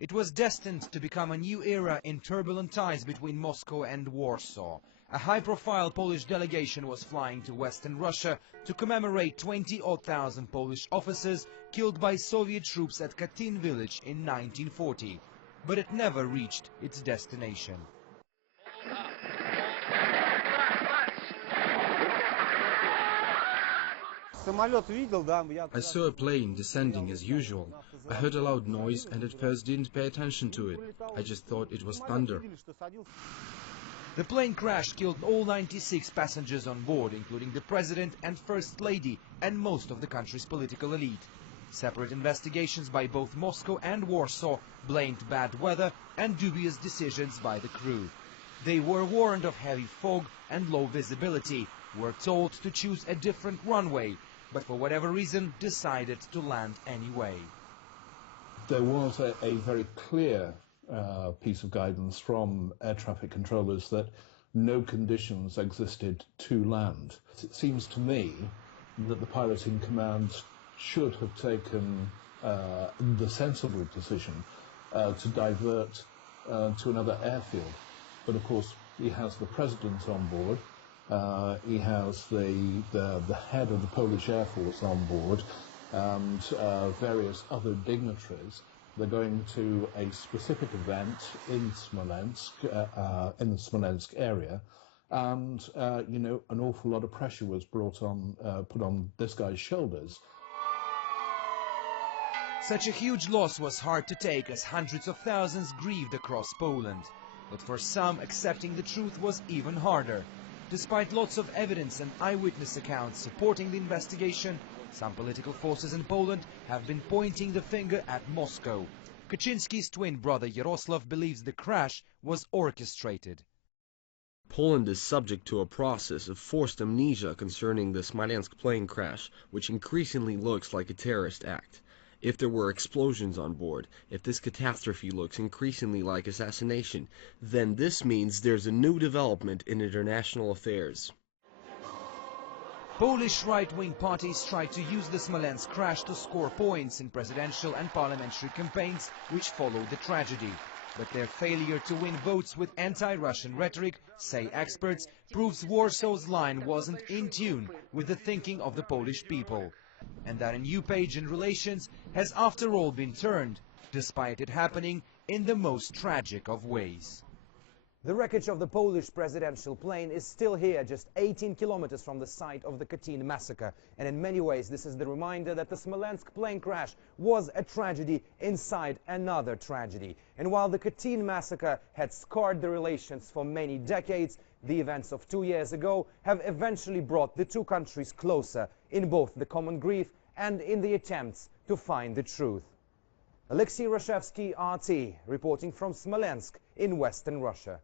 It was destined to become a new era in turbulent ties between Moscow and Warsaw. A high-profile Polish delegation was flying to Western Russia to commemorate 20,000 Polish officers killed by Soviet troops at Katyn village in 1940. But it never reached its destination. I saw a plane descending as usual. I heard a loud noise and at first didn't pay attention to it. I just thought it was thunder. The plane crash killed all 96 passengers on board, including the president and first lady and most of the country's political elite. Separate investigations by both Moscow and Warsaw blamed bad weather and dubious decisions by the crew. They were warned of heavy fog and low visibility, were told to choose a different runway, but for whatever reason decided to land anyway. There was a very clear piece of guidance from air traffic controllers that no conditions existed to land. It seems to me that the piloting command should have taken the sensible decision to divert to another airfield. But of course, he has the president on board. He has the head of the Polish Air Force on board and various other dignitaries. They're going to a specific event in Smolensk, in the Smolensk area, and you know, an awful lot of pressure was put on this guy's shoulders. Such a huge loss was hard to take as hundreds of thousands grieved across Poland. But for some, accepting the truth was even harder. Despite lots of evidence and eyewitness accounts supporting the investigation, some political forces in Poland have been pointing the finger at Moscow. Kaczynski's twin brother Yaroslav believes the crash was orchestrated. Poland is subject to a process of forced amnesia concerning the Smolensk plane crash, which increasingly looks like a terrorist act. If there were explosions on board, if this catastrophe looks increasingly like assassination, then this means there's a new development in international affairs. Polish right-wing parties tried to use the Smolensk crash to score points in presidential and parliamentary campaigns which followed the tragedy. But their failure to win votes with anti-Russian rhetoric, say experts, proves Warsaw's line wasn't in tune with the thinking of the Polish people. And that a new page in relations has after all been turned, despite it happening in the most tragic of ways. The wreckage of the Polish presidential plane is still here, just 18 kilometers from the site of the Katyn massacre. And in many ways, this is the reminder that the Smolensk plane crash was a tragedy inside another tragedy. And while the Katyn massacre had scarred the relations for many decades, the events of 2 years ago have eventually brought the two countries closer in both the common grief and in the attempts to find the truth. Alexei Rashevsky, RT, reporting from Smolensk in Western Russia.